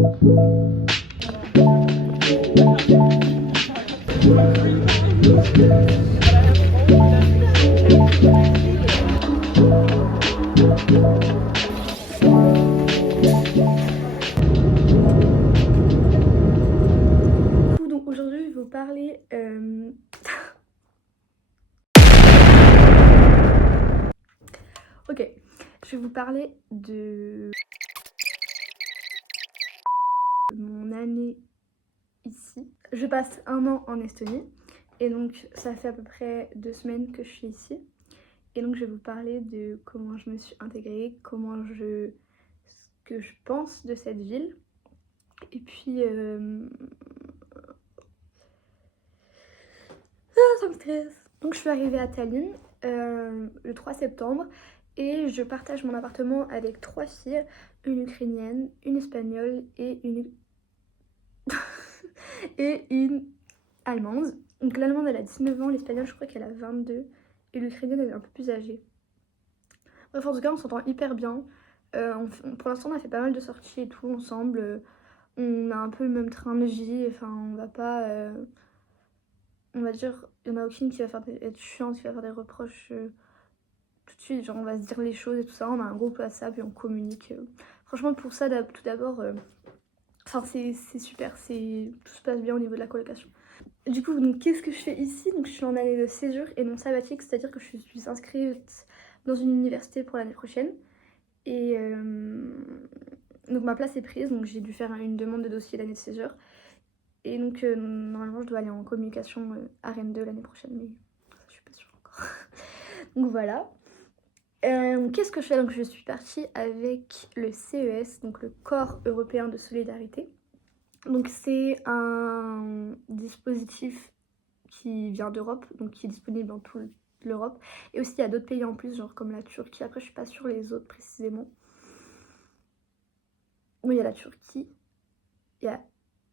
Donc aujourd'hui je vais vous parler ok, je vais vous parler de mon année ici. Je passe un an en Estonie et donc ça fait à peu près 2 semaines que je suis ici. Et donc je vais vous parler de comment je me suis intégrée, ce que je pense de cette ville. Et puis ça me stresse. Donc je suis arrivée à Tallinn le 3 septembre et je partage mon appartement avec 3 filles, une ukrainienne, une espagnole et une allemande. Donc l'allemande elle a 19 ans, l'espagnole je crois qu'elle a 22 et l'ukrainienne elle est un peu plus âgée. Bref, en tout cas on s'entend hyper bien. Pour l'instant on a fait pas mal de sorties et tout ensemble. On a un peu le même train de vie, enfin on va pas... on va dire, il n'y en a aucune qui va être chiante, qui va faire des reproches tout de suite, genre on va se dire les choses et tout ça. On a un groupe WhatsApp et on communique. Franchement pour ça tout d'abord, enfin c'est super, tout se passe bien au niveau de la colocation. Du coup, donc qu'est-ce que je fais ici? Donc je suis en année de césure et non sabbatique, c'est-à-dire que je suis inscrite dans une université pour l'année prochaine. Et donc ma place est prise, donc j'ai dû faire une demande de dossier d'année de césure. Et donc normalement je dois aller en communication à Rennes 2 l'année prochaine, mais je suis pas sûre encore. Donc voilà. Qu'est-ce que je fais? Donc je suis partie avec le CES, donc le Corps européen de solidarité. Donc c'est un dispositif qui vient d'Europe, donc qui est disponible dans toute l'Europe. Et aussi il y a d'autres pays en plus, genre comme la Turquie. Après je suis pas sûre les autres précisément. Oui, il y a la Turquie, il y a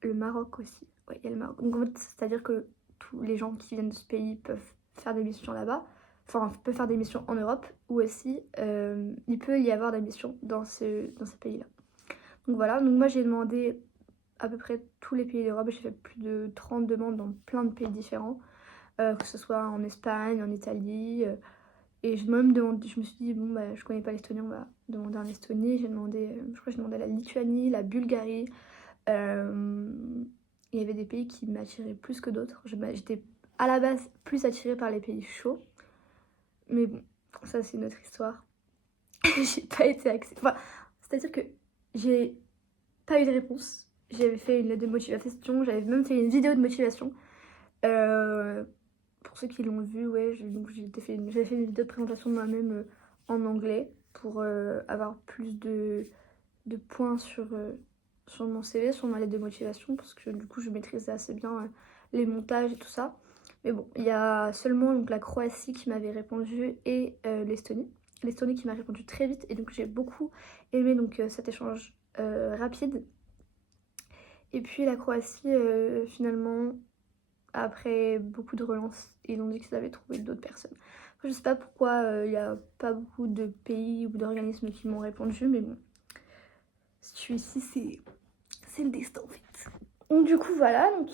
le Maroc aussi. Ouais, il y a le Maroc. Donc en fait, c'est-à-dire que tous les gens qui viennent de ce pays peuvent faire des missions là-bas. Enfin, peuvent faire des missions en Europe. Ou aussi, il peut y avoir des missions dans ces pays-là. Donc voilà, donc moi j'ai demandé à peu près tous les pays d'Europe. J'ai fait plus de 30 demandes dans plein de pays différents. Que ce soit en Espagne, en Italie. Et je me suis dit, bon bah je connais pas l'Estonie, on va demander en Estonie. J'ai demandé, je crois que j'ai demandé la Lituanie, la Bulgarie. Il y avait des pays qui m'attiraient plus que d'autres. J'étais à la base plus attirée par les pays chauds. Mais bon, ça c'est une autre histoire. J'ai pas été acceptée. Enfin, c'est-à-dire que j'ai pas eu de réponse. J'avais fait une lettre de motivation, j'avais même fait une vidéo de motivation. Pour ceux qui l'ont vu, ouais, j'avais fait une vidéo de présentation de moi-même en anglais pour avoir plus de points sur mon CV, sur ma lettre de motivation, parce que du coup je maîtrisais assez bien les montages et tout ça. Mais bon, il y a seulement donc, la Croatie qui m'avait répondu et l'Estonie. L'Estonie qui m'a répondu très vite et donc j'ai beaucoup aimé donc, cet échange rapide. Et puis la Croatie, finalement, après beaucoup de relances, ils ont dit qu'ils avaient trouvé d'autres personnes. Je sais pas pourquoi il n'y a pas beaucoup de pays ou d'organismes qui m'ont répondu, mais bon, si je suis ici, c'est le destin en fait. Donc du coup voilà, donc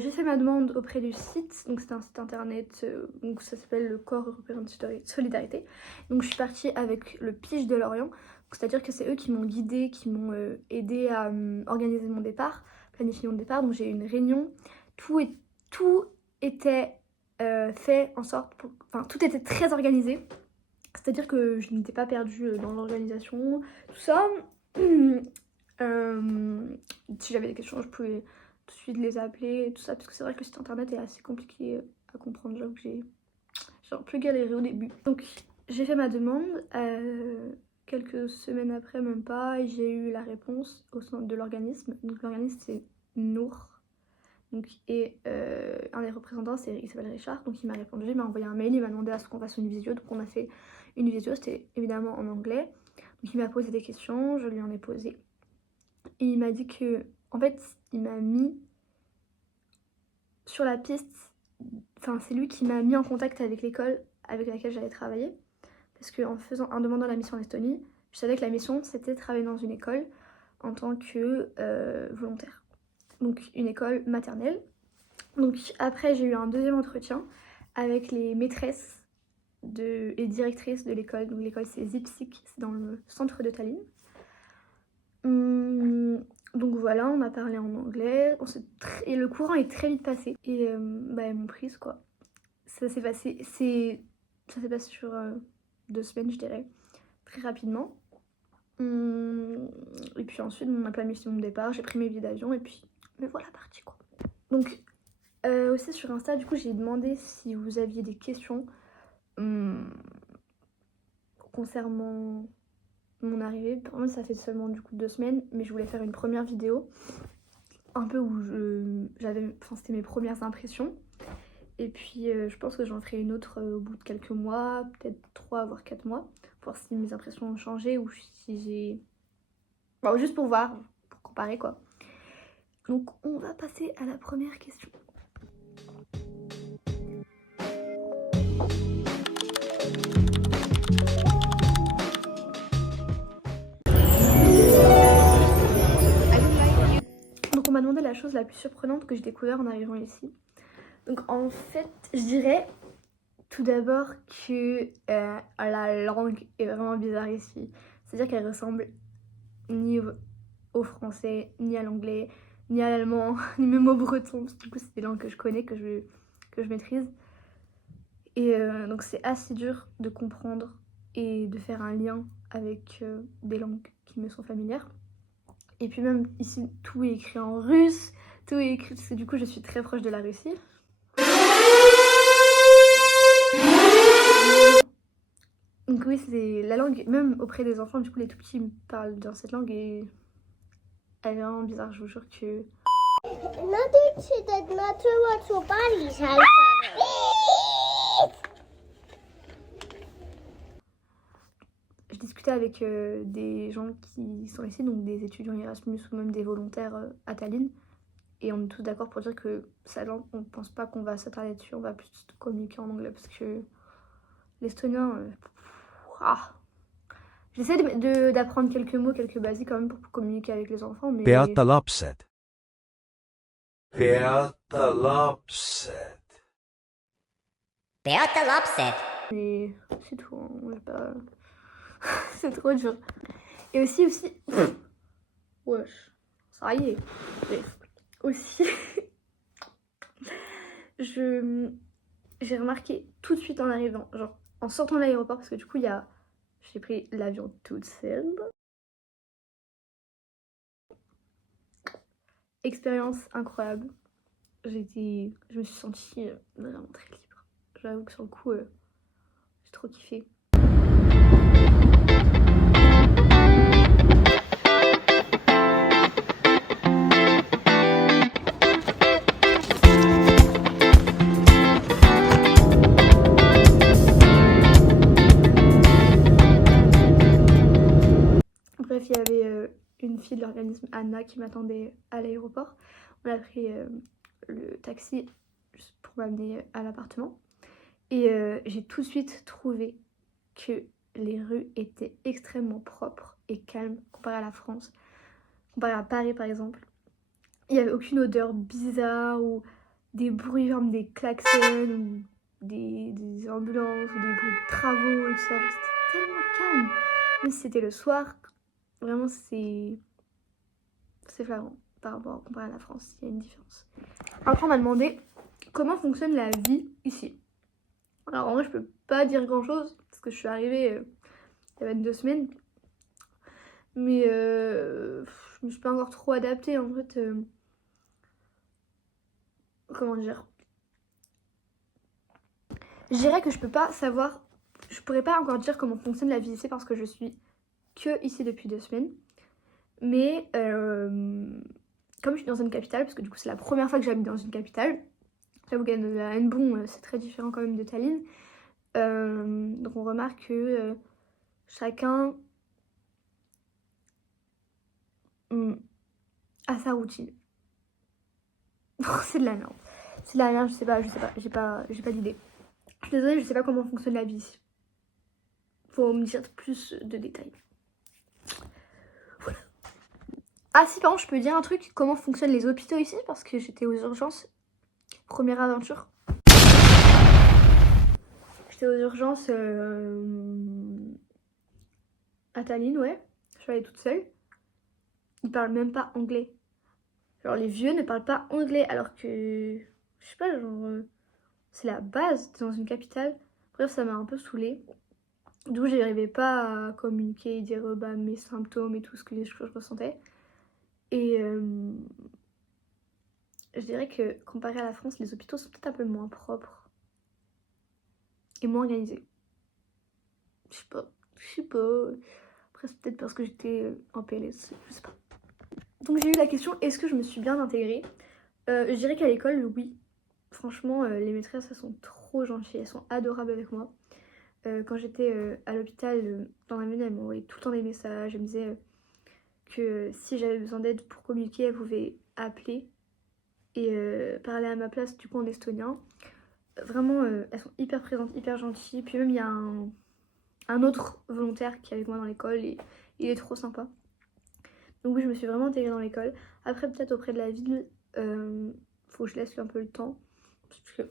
j'ai fait ma demande auprès du site, donc c'est un site internet, donc ça s'appelle le Corps européen de solidarité. Donc je suis partie avec le PIJ de Lorient, c'est-à-dire que c'est eux qui m'ont guidée, qui m'ont aidé à organiser mon départ, planifier mon départ. Donc j'ai eu une réunion, tout était fait en sorte, enfin tout était très organisé, c'est-à-dire que je n'étais pas perdue dans l'organisation, tout ça. Si j'avais des questions, je pouvais tout de suite les appeler et tout ça, parce que c'est vrai que le site internet est assez compliqué à comprendre. J'avoue que j'ai un peu galéré au début. Donc j'ai fait ma demande, quelques semaines après, même pas, et j'ai eu la réponse au sein de l'organisme. Donc l'organisme c'est Nour. Donc, et un des représentants, il s'appelle Richard, donc il m'a répondu, il m'a envoyé un mail, il m'a demandé à ce qu'on fasse une visio. Donc on a fait une visio, c'était évidemment en anglais. Donc il m'a posé des questions, je lui en ai posé. Et il m'a dit que, en fait, il m'a mis sur la piste, enfin c'est lui qui m'a mis en contact avec l'école avec laquelle j'allais travailler. Parce qu'en demandant la mission en Estonie, je savais que la mission c'était travailler dans une école en tant que volontaire. Donc une école maternelle. Donc après j'ai eu un deuxième entretien avec les maîtresses et directrices de l'école. Donc l'école c'est Zipsik, c'est dans le centre de Tallinn. Donc voilà, on a parlé en anglais, et le courant est très vite passé. Et elles m'ont prise quoi. Ça s'est passé sur 2 semaines je dirais, très rapidement. Et puis ensuite on a planifié mon départ, j'ai pris mes billets d'avion et puis me voilà partie quoi. Donc aussi sur Insta du coup j'ai demandé si vous aviez des questions concernant mon arrivée. Pour moi ça fait seulement du coup 2 semaines, mais je voulais faire une première vidéo un peu où c'était mes premières impressions. Et puis je pense que j'en ferai une autre au bout de quelques mois, peut-être 3 voire 4 mois, pour voir si mes impressions ont changé ou si j'ai... Bon, juste pour voir, pour comparer quoi. Donc on va passer à la première question. Donc on m'a demandé la chose la plus surprenante que j'ai découvert en arrivant ici. Donc en fait, je dirais tout d'abord que la langue est vraiment bizarre ici. C'est-à-dire qu'elle ressemble ni au français, ni à l'anglais, ni à l'allemand, ni même au breton. Parce que du coup, c'est des langues que je connais, que je maîtrise. Et donc c'est assez dur de comprendre et de faire un lien avec des langues qui me sont familières. Et puis même ici, tout est écrit en russe, tout est écrit... Parce que du coup, je suis très proche de la Russie. Donc oui, c'est la langue, même auprès des enfants, du coup, les tout petits me parlent dans cette langue et elle est vraiment bizarre, je vous jure que... Je discutais avec des gens qui sont ici, donc des étudiants Erasmus ou même des volontaires à Tallinn. Et on est tous d'accord pour dire que cette langue, on pense pas qu'on va s'attarder dessus, on va plus communiquer en anglais parce que l'estonien... J'essaie d'apprendre quelques mots, quelques basiques quand même pour communiquer avec les enfants, mais... Peate lapsed. Peate lapsed. Peate lapsed. Mais c'est tout, hein, on n'a pas... c'est trop dur. Et aussi... Wesh, ça y est. Bref. Aussi... j'ai remarqué tout de suite en arrivant, genre en sortant de l'aéroport, parce que du coup j'ai pris l'avion toute seule. Expérience incroyable. Je me suis sentie vraiment très libre. J'avoue que sur le coup, j'ai trop kiffé. Bref, il y avait une fille de l'organisme Anna qui m'attendait à l'aéroport. On a pris le taxi juste pour m'amener à l'appartement. Et j'ai tout de suite trouvé que les rues étaient extrêmement propres et calmes comparé à la France, comparé à Paris par exemple. Il n'y avait aucune odeur bizarre ou des bruits comme des klaxons ou des ambulances ou des bruits de travaux et tout ça. C'était tellement calme. Même si c'était le soir, vraiment c'est flagrant par rapport comparé à la France, il y a une différence. Après on m'a demandé comment fonctionne la vie ici. Alors en vrai je peux pas dire grand chose parce que je suis arrivée il y a 2 semaines. Mais je me suis pas encore trop adaptée en fait. Comment dire? Je dirais que je peux pas savoir, je pourrais pas encore dire comment fonctionne la vie ici parce que je suis que ici depuis 2 semaines. Mais comme je suis dans une capitale, parce que du coup c'est la première fois que j'habite dans une capitale, j'avoue qu'à Hennebont c'est très différent quand même de Tallinn. Donc on remarque que chacun a sa routine. C'est de la merde. C'est de la merde, je sais pas, j'ai pas d'idée. Je suis désolée, je sais pas comment fonctionne la vie ici. Faut me dire plus de détails. Voilà. Ah si, par contre, je peux dire un truc, comment fonctionnent les hôpitaux ici, parce que j'étais aux urgences. Première aventure. J'étais aux urgences à Tallinn, ouais. Je suis allée toute seule. Ils parlent même pas anglais. Genre les vieux ne parlent pas anglais alors que... Je sais pas, genre... c'est la base, t'es dans une capitale. Bref, ça m'a un peu saoulée. D'où j'arrivais pas à communiquer, dire bah, mes symptômes et tout ce que je ressentais. Et je dirais que comparé à la France, les hôpitaux sont peut-être un peu moins propres et moins organisés. Je sais pas, je sais pas. Après, c'est peut-être parce que j'étais en PLS, je sais pas. Donc j'ai eu la question, est-ce que je me suis bien intégrée? Je dirais qu'à l'école, oui. Franchement, les maîtresses, elles sont trop gentilles, elles sont adorables avec moi. Quand j'étais à l'hôpital, dans la maison, elles m'envoyaient tout le temps des messages. Elles me disaient que si j'avais besoin d'aide pour communiquer, elles pouvaient appeler et parler à ma place, du coup en estonien. Vraiment, elles sont hyper présentes, hyper gentilles. Puis même, il y a un autre volontaire qui est avec moi dans l'école et il est trop sympa. Donc oui, je me suis vraiment intégrée dans l'école. Après, peut-être auprès de la ville, faut que je laisse un peu le temps. Parce que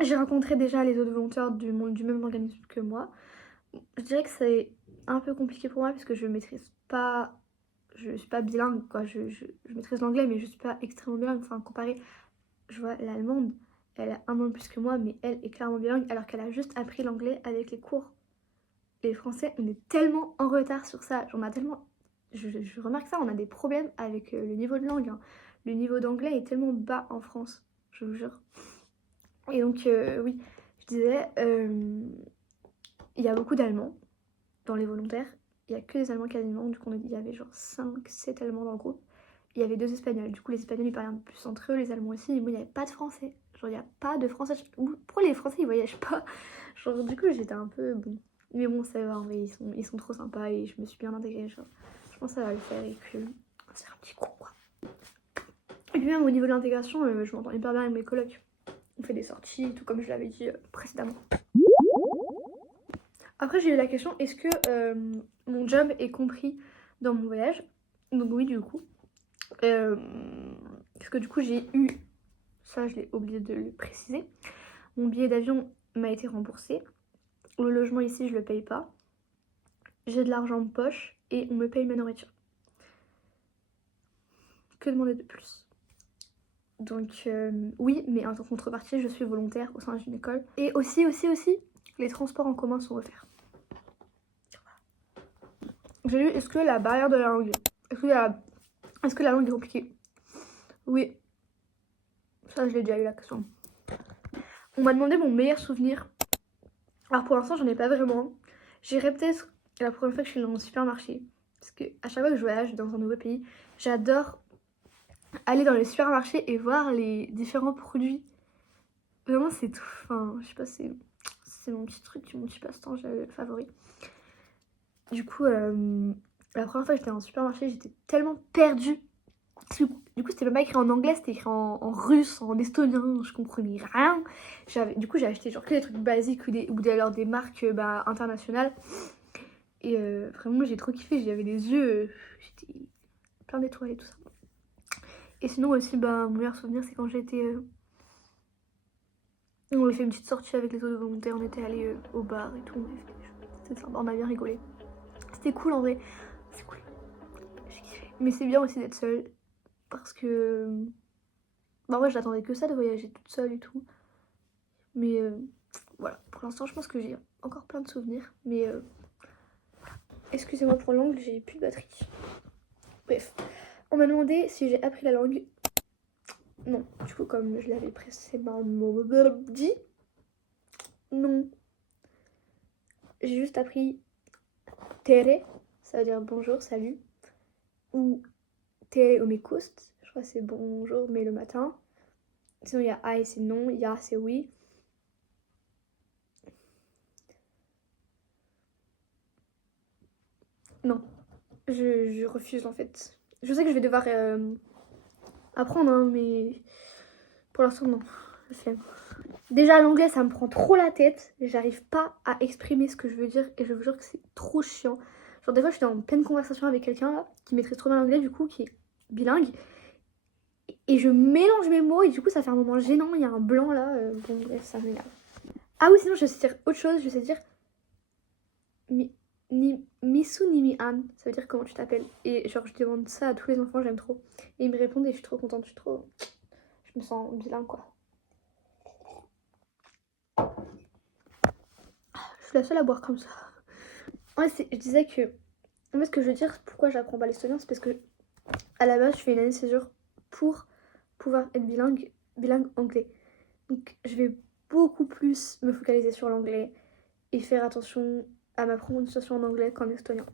j'ai rencontré déjà les autres volontaires du même organisme que moi. Je dirais que c'est un peu compliqué pour moi parce que je maîtrise pas... Je suis pas bilingue, quoi. Je maîtrise l'anglais, mais je suis pas extrêmement bilingue. Enfin, comparé, je vois l'allemande, elle a 1 an de plus que moi, mais elle est clairement bilingue, alors qu'elle a juste appris l'anglais avec les cours. Les Français, on est tellement en retard sur ça. J'en ai tellement... Je remarque ça, on a des problèmes avec le niveau de langue. Hein. Le niveau d'anglais est tellement bas en France, je vous jure. Et donc, oui, je disais, il y a beaucoup d'Allemands dans les volontaires. Il n'y a que des Allemands quasiment. Du coup, il y avait genre 5, 7 Allemands dans le groupe. Il y avait 2 Espagnols. Du coup, les Espagnols, ils parlaient un peu plus entre eux, les Allemands aussi. Et moi, il n'y avait pas de Français. Genre, il n'y a pas de Français. Pourquoi les Français, ils voyagent pas? Genre, du coup, j'étais un peu... Bon. Mais bon, ça va, en vrai, ils sont trop sympas et je me suis bien intégrée. Genre, je pense que ça va le faire et que c'est un petit coup, quoi. Et puis même au niveau de l'intégration, je m'entends hyper bien avec mes colocs. On fait des sorties et tout, comme je l'avais dit précédemment. Après, j'ai eu la question, est-ce que mon job est compris dans mon voyage? Donc oui, du coup. Parce que du coup, j'ai eu, ça je l'ai oublié de le préciser, mon billet d'avion m'a été remboursé. Le logement ici, je le paye pas. J'ai de l'argent en poche et on me paye ma nourriture. Que demander de plus? Donc oui, mais en contrepartie, je suis volontaire au sein d'une école. Et aussi, les transports en commun sont offerts. J'ai lu, est-ce que la barrière de la langue, est-ce que la langue est compliquée? Oui. Ça, je l'ai déjà eu la question. On m'a demandé mon meilleur souvenir. Alors pour l'instant, j'en ai pas vraiment. J'irai peut-être la première fois que je suis dans un supermarché. Parce que à chaque fois que je voyage dans un nouveau pays, j'adore aller dans les supermarchés et voir les différents produits. Vraiment, c'est tout. Enfin, je sais pas, c'est mon petit truc, mon petit passe-temps favori. Du coup, la première fois que j'étais dans un supermarché, j'étais tellement perdue. Du coup, c'était même pas écrit en anglais, c'était écrit en russe, en estonien, je comprenais rien. Du coup, j'ai acheté genre que des trucs basiques ou des marques internationales. Et vraiment, j'ai trop kiffé, j'avais les yeux, j'étais plein d'étoiles et tout ça. Et sinon aussi, mon meilleur souvenir, c'est quand j'étais... on a fait une petite sortie avec les autres volontaires, on était allés au bar et tout. C'était sympa, on a bien rigolé. C'était cool en vrai, c'est cool. J'ai kiffé. Mais c'est bien aussi d'être seule, parce que... en vrai, j'attendais que ça de voyager toute seule et tout. Mais voilà, pour l'instant, je pense que j'ai encore plein de souvenirs. Mais excusez-moi pour l'angle, j'ai plus de batterie. Bref, on m'a demandé si j'ai appris la langue. Non, du coup, comme je l'avais précédemment dit, non. J'ai juste appris tere, ça veut dire bonjour, salut. Ou tere omekust, je crois que c'est bonjour, mais le matin. Sinon, il y a ai, c'est non, ya, c'est oui. Non, je refuse en fait. Je sais que je vais devoir apprendre, hein, mais pour l'instant, non. Déjà, l'anglais, ça me prend trop la tête. J'arrive pas à exprimer ce que je veux dire et je vous jure que c'est trop chiant. Genre des fois je suis en pleine conversation avec quelqu'un là, qui maîtrise trop bien l'anglais du coup, qui est bilingue. Et je mélange mes mots et du coup ça fait un moment gênant, il y a un blanc là. Bon bref, ça m'énerve. Ah oui, sinon je sais dire autre chose, je sais dire ni Misu ni Mi-an, ça veut dire comment tu t'appelles. Et genre je demande ça à tous les enfants, j'aime trop. Et ils me répondent et je suis trop contente, je me sens bilingue quoi. Je suis la seule à boire comme ça. Ouais, je disais que. En fait, ce que je veux dire, pourquoi j'apprends pas l'estonien, c'est parce que à la base, je fais une année de césure pour pouvoir être bilingue anglais. Donc, je vais beaucoup plus me focaliser sur l'anglais et faire attention à ma prononciation en anglais qu'en estonien.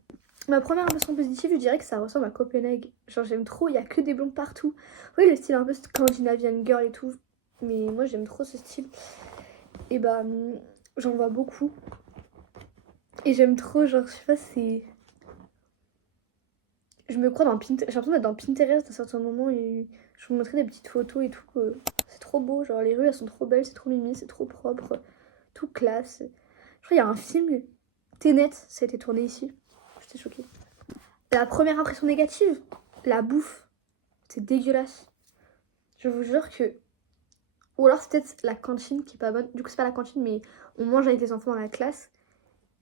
Ma première impression positive, je dirais que ça ressemble à Copenhague. Genre, j'aime trop, il y a que des blonds partout. Oui, le style un peu Scandinavian girl et tout. Mais moi, j'aime trop ce style. Et bah, j'en vois beaucoup. Et j'aime trop, genre, je sais pas, c'est. Je me crois dans Pinterest. J'ai l'impression d'être dans Pinterest à certains moments et je vous montrer des petites photos et tout. C'est trop beau, genre les rues elles sont trop belles, c'est trop mimi, c'est trop propre, tout classe. Je crois qu'il y a un film, Tenet, ça a été tourné ici. J'étais choquée. La première impression négative, la bouffe. C'est dégueulasse. Je vous jure que. Ou alors c'est peut-être la cantine qui est pas bonne. Du coup, c'est pas la cantine, mais on mange avec les enfants dans la classe.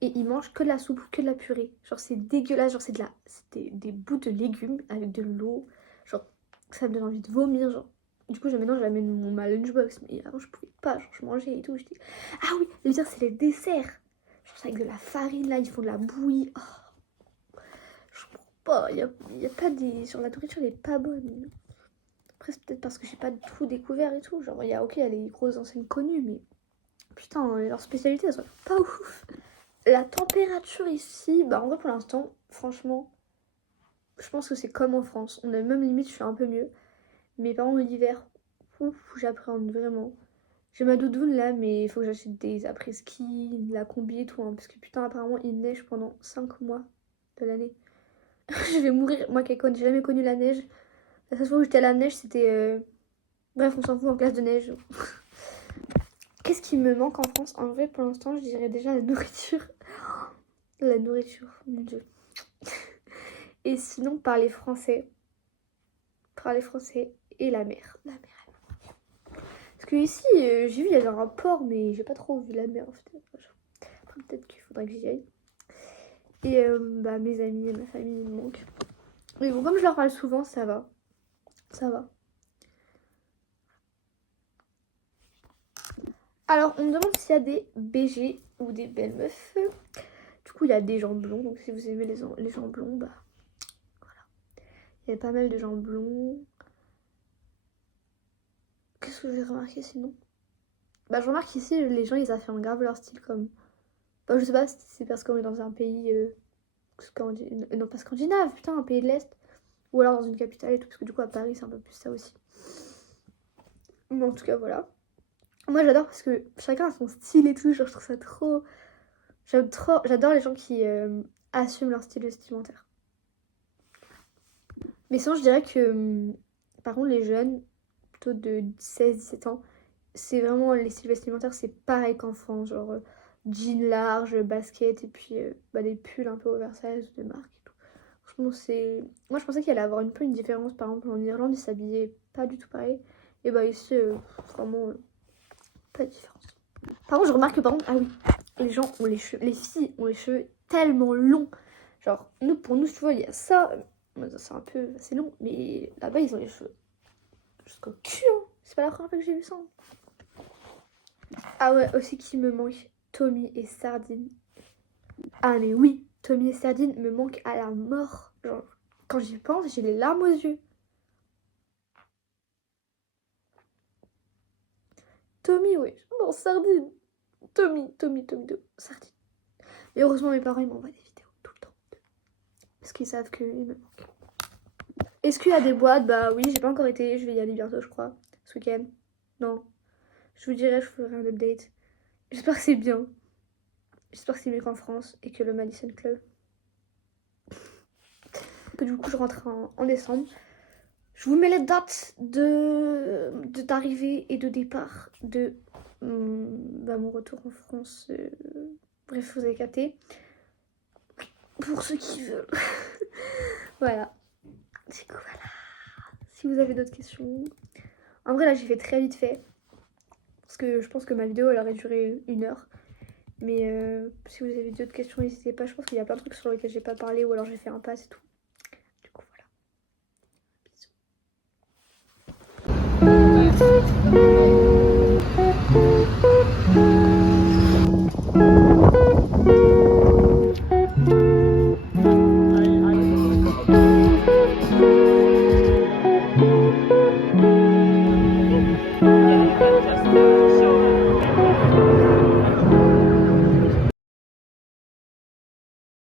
Et ils mangent que de la soupe, que de la purée. Genre c'est dégueulasse, genre c'est des bouts de légumes avec de l'eau. Genre ça me donne envie de vomir, genre. Du coup maintenant j'amène ma lunchbox, mais avant je pouvais pas, genre je mangeais et tout. Je dis ah oui, le dire c'est les desserts. Genre c'est avec de la farine là, ils font de la bouillie. Oh, je comprends pas, y a pas des. Genre la nourriture elle est pas bonne. Après c'est peut-être parce que j'ai pas tout découvert et tout. Genre ok, il y a les grosses enseignes connues, mais putain, leur spécialité elles sont pas ouf. La température ici, bah en vrai pour l'instant, franchement, je pense que c'est comme en France. On a même limite, je suis un peu mieux. Mais par contre l'hiver, ouf, j'appréhende vraiment. J'ai ma doudoune là, mais il faut que j'achète des après-ski, de la combi et tout. Hein, parce que putain, apparemment il neige pendant 5 mois de l'année. Je vais mourir. Moi qui j'ai jamais connu la neige. La seule fois où j'étais à la neige, c'était. Bref, on s'en fout en classe de neige. Qu'est-ce qui me manque en France? En vrai, pour l'instant, je dirais déjà la nourriture. La nourriture, mon dieu. Et sinon, parler français. Parler français et la mer. La mer. Parce que ici, j'ai vu, il y avait un port, mais j'ai pas trop vu la mer en fait. Après, peut-être qu'il faudrait que j'y aille. Et bah, mes amis et ma famille, ils me manquent. Mais bon, comme je leur parle souvent, ça va. Ça va. Alors, on me demande s'il y a des BG ou des belles meufs. Du coup, il y a des gens blonds. Donc, si vous aimez les gens blonds, bah voilà. Il y a pas mal de gens blonds. Qu'est-ce que j'ai remarqué sinon? Bah, je remarque ici, les gens, ils affirment grave leur style comme. Bah, je sais pas si c'est parce qu'on est dans un pays. Non, pas scandinave, putain, un pays de l'Est. Ou alors dans une capitale et tout, parce que du coup, à Paris, c'est un peu plus ça aussi. Mais en tout cas, voilà. Moi, j'adore parce que chacun a son style et tout. Genre, je trouve ça trop. J'adore les gens qui assument leur style vestimentaire. Mais sinon, je dirais que. Par contre, les jeunes, plutôt de 16-17 ans, c'est vraiment les styles vestimentaires, c'est pareil qu'en France. Genre jean large, basket et puis bah, des pulls un peu oversize de marque et tout. Franchement, c'est. Moi, je pensais qu'il allait avoir un peu une différence. Par exemple, en Irlande, ils s'habillaient pas du tout pareil. Et bah, ici, vraiment, pas de différence. Par contre, je remarque que par contre, ah oui, les gens ont les cheveux, les filles ont les cheveux tellement longs. Genre, pour nous, tu vois, il y a ça, c'est un peu, c'est long, mais là-bas, ils ont les cheveux jusqu'au cul, hein. C'est pas la première fois que j'ai vu ça. Ah ouais, aussi qui me manque, Tommy et Sardine. Ah mais oui, Tommy et Sardine me manquent à la mort. Genre, quand j'y pense, j'ai les larmes aux yeux. Tommy, oui. Non, Sardine. Tommy, Sardine. Et heureusement, mes parents, ils m'envoient des vidéos tout le temps. Parce qu'ils savent qu'ils me manquent. Est-ce qu'il y a des boîtes? Bah oui, j'ai pas encore été. Je vais y aller bientôt, je crois. Ce week-end. Non. Je vous dirai, je ferai un update. J'espère que c'est bien. J'espère que c'est mieux qu'en France et que le Madison Club. Que du coup, je rentre en décembre. Je vous mets les dates d'arrivée et de départ de bah, mon retour en France. Bref, vous avez capté. pour ceux qui veulent. Voilà. Du coup, voilà. Si vous avez d'autres questions. En vrai, là, j'ai fait très vite fait. Parce que je pense que ma vidéo, elle aurait duré 1 heure. Mais si vous avez d'autres questions, n'hésitez pas. Je pense qu'il y a plein de trucs sur lesquels j'ai pas parlé ou alors j'ai fait un pass et tout.